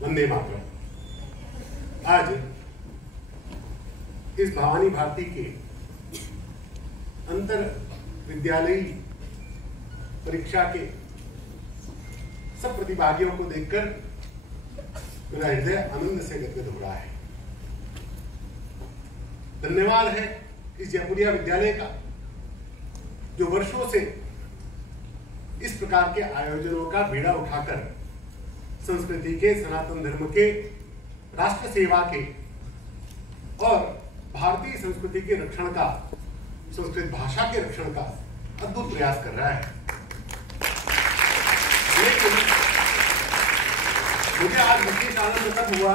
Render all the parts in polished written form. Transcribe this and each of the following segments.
वंदे मातरम। आज इस भवानी भारती के अंतर विद्यालयी परीक्षा के सब प्रतिभागियों को देखकर मेरा हृदय आनंद से गदगद हो रहा है। धन्यवाद है इस जयपुरिया विद्यालय का जो वर्षों से इस प्रकार के आयोजनों का बीड़ा उठाकर संस्कृति के, सनातन धर्म के, राष्ट्र सेवा के और भारतीय संस्कृति के रक्षण का, संस्कृत भाषा के रक्षण का अद्भुत प्रयास कर रहा है। लेकिन मुझे आज विशेष आनंद तब हुआ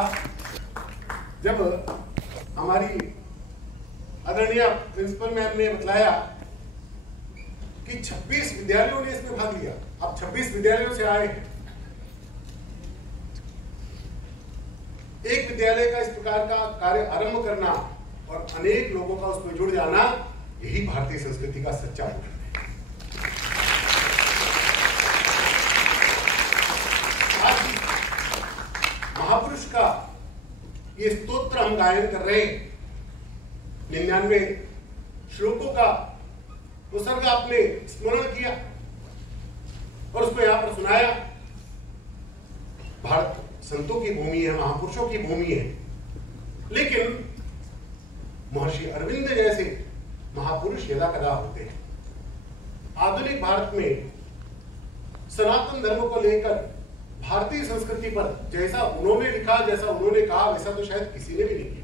जब हमारी आदरणीय प्रिंसिपल मैम ने बतलाया कि 26 विद्यालयों ने इसमें भाग लिया। अब 26 विद्यालयों से आए हैं। एक विद्यालय का इस प्रकार का कार्य आरंभ करना और अनेक लोगों का उसमें जुड़ जाना, यही भारतीय संस्कृति का सच्चा रूप है। आज महापुरुष का ये स्तोत्र हम गायन कर रहे हैं। 99 श्लोकों का उसर्ग आपने स्मरण किया और उसको यहां पर सुनाया। भारत संतों की भूमि है, महापुरुषों की भूमि है, लेकिन महर्षि अरविंद जैसे महापुरुष यदा कदा होते हैं। आधुनिक भारत में सनातन धर्म को लेकर भारतीय संस्कृति पर जैसा उन्होंने लिखा, जैसा उन्होंने कहा, वैसा तो शायद किसी ने भी नहीं किया।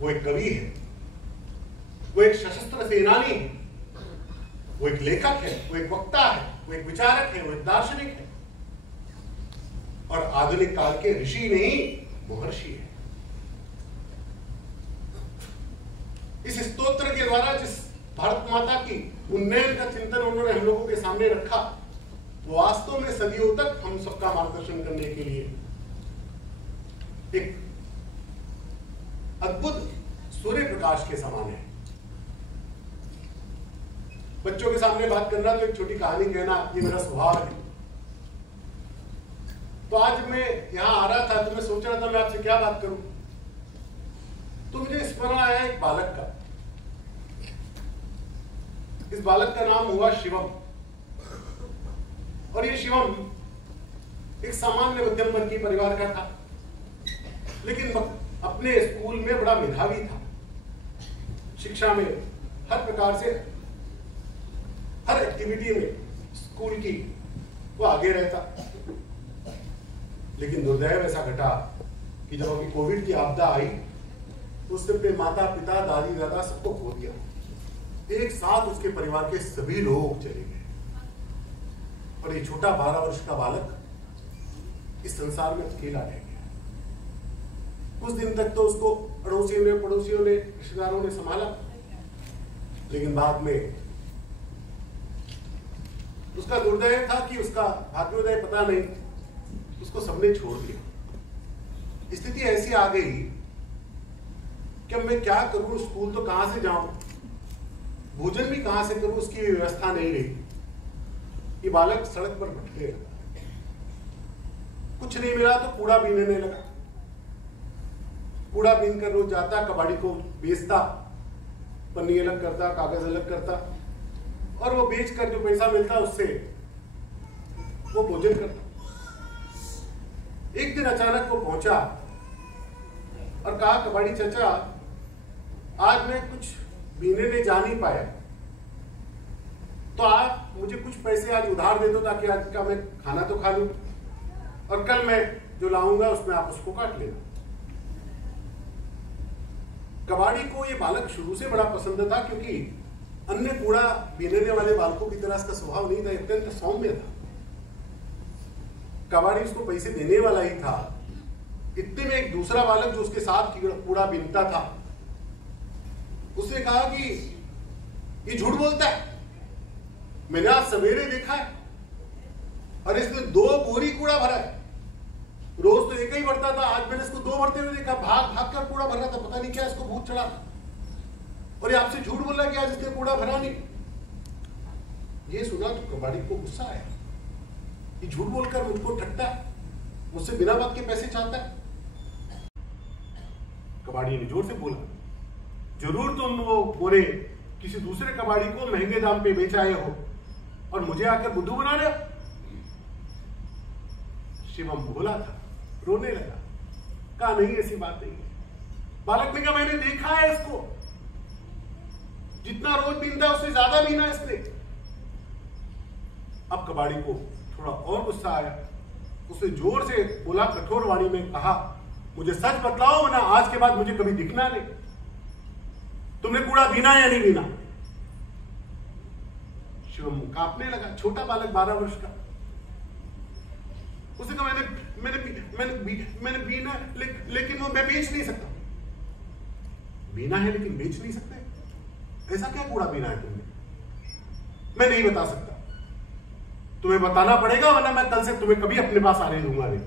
वो एक कवि है, वो एक सशस्त्र सेनानी है, वो एक लेखक है, वो एक वक्ता है, वो एक विचारक है, वो एक दार्शनिक है और आधुनिक काल के ऋषि नहीं, महर्षि है। इस स्तोत्र के द्वारा जिस भारत माता की उन्नयन का चिंतन उन्होंने हम लोगों के सामने रखा, वो वास्तव में सदियों तक हम सबका मार्गदर्शन करने के लिए एक अद्भुत सूर्य प्रकाश के समान है। बच्चों के सामने बात करना तो एक छोटी कहानी कहना, ये मेरा स्वभाव है। तो आज मैं यहां आ रहा था तो मैं सोच रहा था मैं आपसे क्या बात करूं, तो मुझे स्मरण आया एक बालक का। इस बालक का नाम हुआ शिवम और ये शिवम एक सामान्य मध्यम वर्गीय परिवार का था, लेकिन अपने स्कूल में बड़ा मेधावी था। शिक्षा में हर प्रकार से, हर एक्टिविटी में स्कूल की वो आगे रहता। लेकिन दुर्दैव ऐसा घटा कि जब अभी कोविड की आपदा आई, उसने अपने माता पिता, दादी दादा सबको खो दिया। एक साथ उसके परिवार के सभी लोग चले गए और ये छोटा 12 वर्ष का बालक इस संसार में अकेला रह गया। कुछ दिन तक तो उसको पड़ोसियों ने, रिश्तेदारों ने संभाला, लेकिन बाद में उसका दुर्दैव था कि उसका भाग्योदय पता नहीं, उसको सबने छोड़ दिया। स्थिति ऐसी आ गई कि अब मैं क्या करूं, स्कूल तो कहां से जाऊं, भोजन भी कहां से करूं, उसकी व्यवस्था नहीं रही। ये बालक सड़क पर भटके लगा, कुछ नहीं मिला तो कूड़ा बीनने लगा। कूड़ा बीन कर रोज जाता, कबाड़ी को बेचता, पन्नी अलग करता, कागज अलग करता और वो बेच कर जो पैसा मिलता उससे वो भोजन करता। एक दिन अचानक वो पहुंचा और कहा, कबाड़ी चाचा आज मैं कुछ बीने में जा नहीं पाया, तो आप मुझे कुछ पैसे आज उधार दे दो ताकि आज का मैं खाना तो खा लूं और कल मैं जो लाऊंगा उसमें आप उसको काट लेना। कबाड़ी को ये बालक शुरू से बड़ा पसंद था, क्योंकि अन्य कूड़ा बीनने वाले बालकों की तरह इसका स्वभाव नहीं था, अत्यंत सौम्य था। कबाड़ी उसको पैसे देने वाला ही था। इतने में एक दूसरा बालक जो उसके साथ कूड़ा बीनता था, उसने कहा कि ये झूठ बोलता है, मैंने आज सवेरे देखा है और इसने 2 बोरी कूड़ा भरा है। रोज तो एक ही भरता था, आज मैंने इसको 2 भरते हुए देखा। भाग भाग कर कूड़ा भर रहा था, पता नहीं क्या इसको भूत चढ़ा था और ये आपसे झूठ बोल रहा है कि आज इसने कूड़ा भरा नहीं। ये सुना तो कबाड़ी को गुस्सा आया, ये झूठ बोलकर मुझको ठगता है, मुझसे बिना बात के पैसे चाहता है? कबाड़ी ने जोर से बोला, जरूर तुम वो बोरे किसी दूसरे कबाड़ी को महंगे दाम पे बेच आए हो और मुझे आकर बुद्धू बना रहे हो। शिवम बोला था, रोने लगा, कहा नहीं ऐसी बात नहीं है। बालक ने कहा मैंने देखा है इसको, जितना रोज बीनता है उससे ज्यादा बीना इसने। अब कबाड़ी को थोड़ा और गुस्सा आया, उसने जोर से बोला, कठोर वाणी में कहा, मुझे सच बतलाओ वरना आज के बाद मुझे कभी दिखना नहीं। तुमने कूड़ा बीना या नहीं बीना? शिवम कांपने लगा, छोटा बालक 12 वर्ष का। उसने कहा मैंने बीना, लेकिन वो मैं बेच नहीं सकता। बीना है लेकिन बेच नहीं सकते? ऐसा क्या कूड़ा बीना है तुमने? मैं नहीं बता सकता, तुम्हें बताना पड़ेगा वरना मैं कल से तुम्हें कभी अपने पास आने दूंगा नहीं।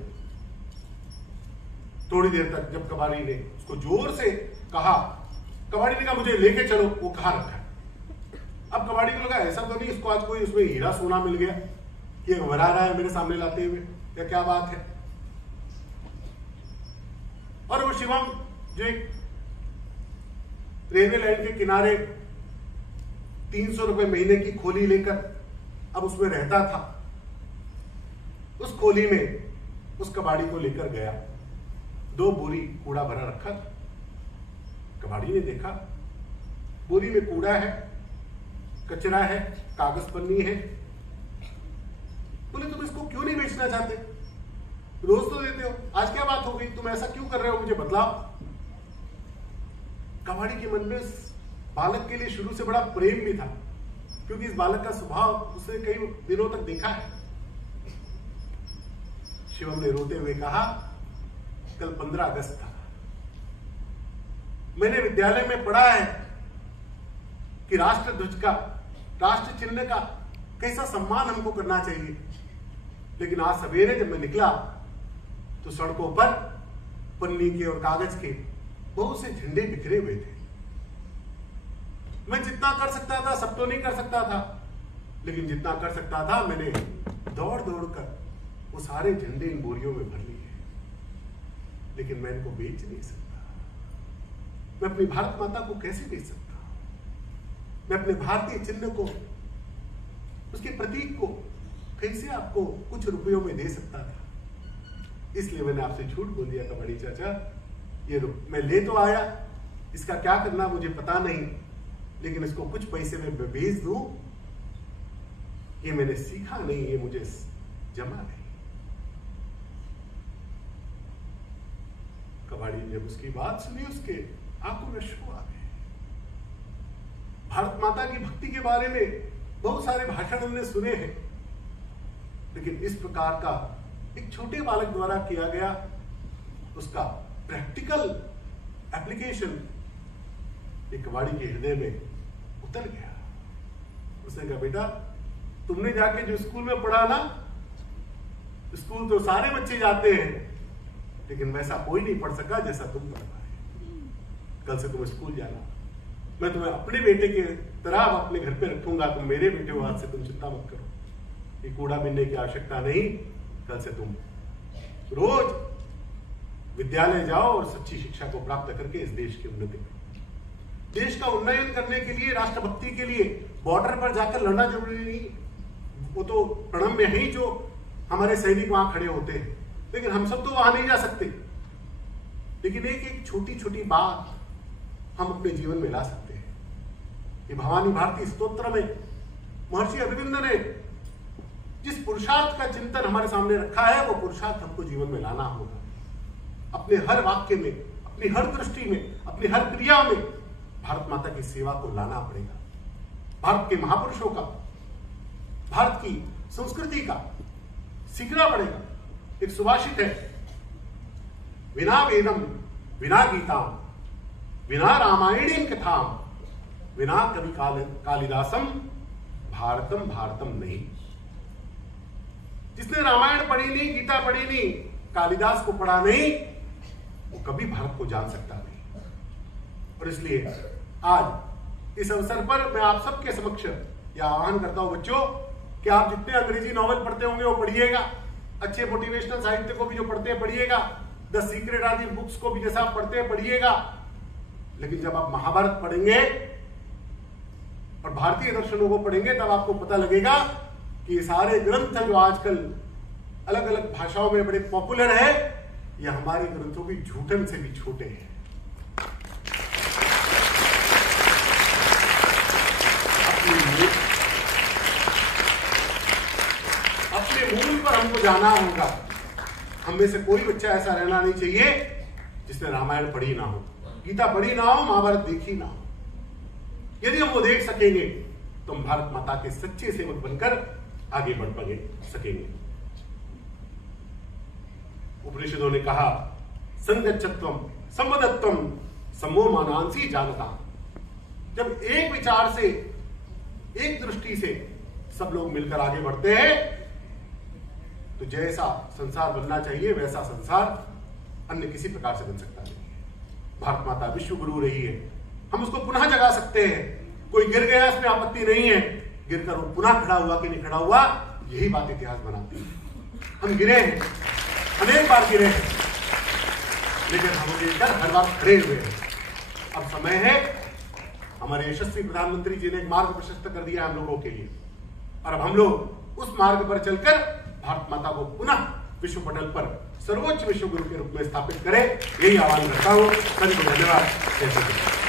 थोड़ी देर तक जब कबाड़ी ने उसको जोर से कहा, कबाड़ी ने कहा मुझे लेके चलो, वो कहां रखा है। अब कबाड़ी को लगा ऐसा तो नहीं इसको आज कोई उसमें हीरा सोना मिल गया कि घबरा रहा है मेरे सामने लाते हुए, या क्या बात है। और वो शिवम जो एक रेलवे लाइन के किनारे 300 रुपए महीने की खोली लेकर अब उसमें रहता था, उस खोली में उस कबाड़ी को लेकर गया। 2 बोरी कूड़ा भरा रखा था। कबाड़ी ने देखा बोरी में कूड़ा है, कचरा है, कागज पन्नी है। बोले तुम इसको क्यों नहीं बेचना चाहते? रोज तो देते हो, आज क्या बात हो गई? तुम ऐसा क्यों कर रहे हो? मुझे बतलाओ। कबाड़ी के मन में इस बालक के लिए शुरू से बड़ा प्रेम भी था, क्योंकि इस बालक का स्वभाव उसने कई दिनों तक देखा है। शिवम ने रोते हुए कहा, कल 15 अगस्त था, मैंने विद्यालय में पढ़ा है कि राष्ट्र ध्वज का, राष्ट्र चिन्ह का कैसा सम्मान हमको करना चाहिए। लेकिन आज सवेरे जब मैं निकला तो सड़कों पर पन्नी के और कागज के बहुत से झंडे बिखरे हुए थे। मैं जितना कर सकता था, सब तो नहीं कर सकता था, लेकिन जितना कर सकता था मैंने दौड़ दौड़ कर वो सारे झंडे इन बोरियों में भर लिए। लेकिन मैं इनको बेच नहीं सकता। मैं अपनी भारत माता को कैसे बेच सकता? मैं अपने भारतीय चिन्ह को, उसके प्रतीक को कैसे आपको कुछ रुपयों में दे सकता था? इसलिए मैंने आपसे झूठ बोल दिया कबाड़ी चाचा। ये मैं ले तो आया, इसका क्या करना मुझे पता नहीं, लेकिन इसको कुछ पैसे में बेच दूं, ये मैंने सीखा नहीं, ये मुझे जमा नहीं। कबाड़ी ने जब उसकी बात सुनी, उसके आंखों में अश्रु आ गए। भारत माता की भक्ति के बारे में बहुत सारे भाषण हमने सुने हैं, लेकिन इस प्रकार का एक छोटे बालक द्वारा किया गया उसका प्रैक्टिकल एप्लीकेशन एक कबाड़ी के हृदय में उतर गया। उसने कहा, बेटा तुमने जाके जो स्कूल में पढ़ा ना, स्कूल तो सारे बच्चे जाते हैं, लेकिन वैसा कोई नहीं पढ़ सका जैसा तुम पढ़ पाए। कल से तुम स्कूल जाना, मैं तुम्हें अपने बेटे के तरह अपने घर पे रखूंगा, तुम मेरे बेटे हो, आज से तुम चिंता मत करो, ये कूड़ा बीनने की आवश्यकता नहीं। कल से तुम रोज विद्यालय जाओ और सच्ची शिक्षा को प्राप्त करके इस देश की उन्नति करो। देश का उन्नयन करने के लिए, राष्ट्रभक्ति के लिए बॉर्डर पर जाकर लड़ना जरूरी नहीं, वो तो प्रणम में ही जो हमारे सैनिक वहां खड़े होते हैं, लेकिन हम सब तो वहां नहीं जा सकते। लेकिन एक एक छोटी छोटी बात हम अपने जीवन में ला सकते हैं। ये भवानी भारती स्तोत्र में महर्षि अरविंद ने जिस पुरुषार्थ का चिंतन हमारे सामने रखा है, वो पुरुषार्थ हमको जीवन में लाना होगा। अपने हर वाक्य में, अपनी हर दृष्टि में, अपनी हर क्रिया में भारत माता की सेवा को लाना पड़ेगा। भारत के महापुरुषों का, भारत की संस्कृति का सीखना पड़ेगा। एक सुभाषित है, विना वेदम विना गीताम विना रामायणीम कथाम विना कवि कालिदासम भारतम भारतम नहीं। जिसने रामायण पढ़ी नहीं, गीता पढ़ी नहीं, कालिदास को पढ़ा नहीं, वो कभी भारत को जान सकता नहीं। और इसलिए आज इस अवसर पर मैं आप सबके समक्ष यह आह्वान करता हूं, बच्चों कि आप जितने अंग्रेजी नॉवेल पढ़ते होंगे वो पढ़िएगा, अच्छे मोटिवेशनल साहित्य को भी जो पढ़ते हैं पढ़िएगा, द सीक्रेट आदि बुक्स को भी जैसा आप पढ़ते हैं पढ़िएगा, लेकिन जब आप महाभारत पढ़ेंगे और भारतीय दर्शनों को पढ़ेंगे तब आपको पता लगेगा कि ये सारे ग्रंथ जो आजकल अलग अलग भाषाओं में बड़े पॉपुलर है, ये हमारे ग्रंथों की झूठन से भी छोटे हैं। अपने मूल पर हमको जाना होगा। हम में से कोई बच्चा ऐसा रहना नहीं चाहिए जिसने रामायण पढ़ी ना हो, गीता पढ़ी ना हो, महाभारत देखी ना हो। यदि हम वो देख सकेंगे तो हम भारत माता के सच्चे सेवक बनकर आगे बढ़ सकेंगे। उपनिषदों ने कहा संगच्छत्वम संवदत्वम सम्मो मानांसी जानता। जब एक विचार से, एक दृष्टि से सब लोग मिलकर आगे बढ़ते हैं तो जैसा संसार बनना चाहिए वैसा संसार अन्य किसी प्रकार से बन सकता नहीं। भारत माता विश्व गुरु रही है, हम उसको पुनः जगा सकते हैं। कोई गिर गया इसमें आपत्ति नहीं है, गिरकर वो पुनः खड़ा हुआ कि नहीं खड़ा हुआ, यही बात इतिहास बनाती है। हम गिरे हैं, अनेक बार गिरे हैं, लेकिन हम गिरकर हर बार खड़े हुए हैं। अब समय है, हमारे यशस्वी प्रधानमंत्री जी ने एक मार्ग प्रशस्त कर दिया हम लोगों के लिए, और अब हम लोग उस मार्ग पर चलकर भारत माता को पुनः विश्व पटल पर सर्वोच्च विश्व गुरु के रूप में स्थापित करें, यही आह्वान करता हूं। सभी को धन्यवाद।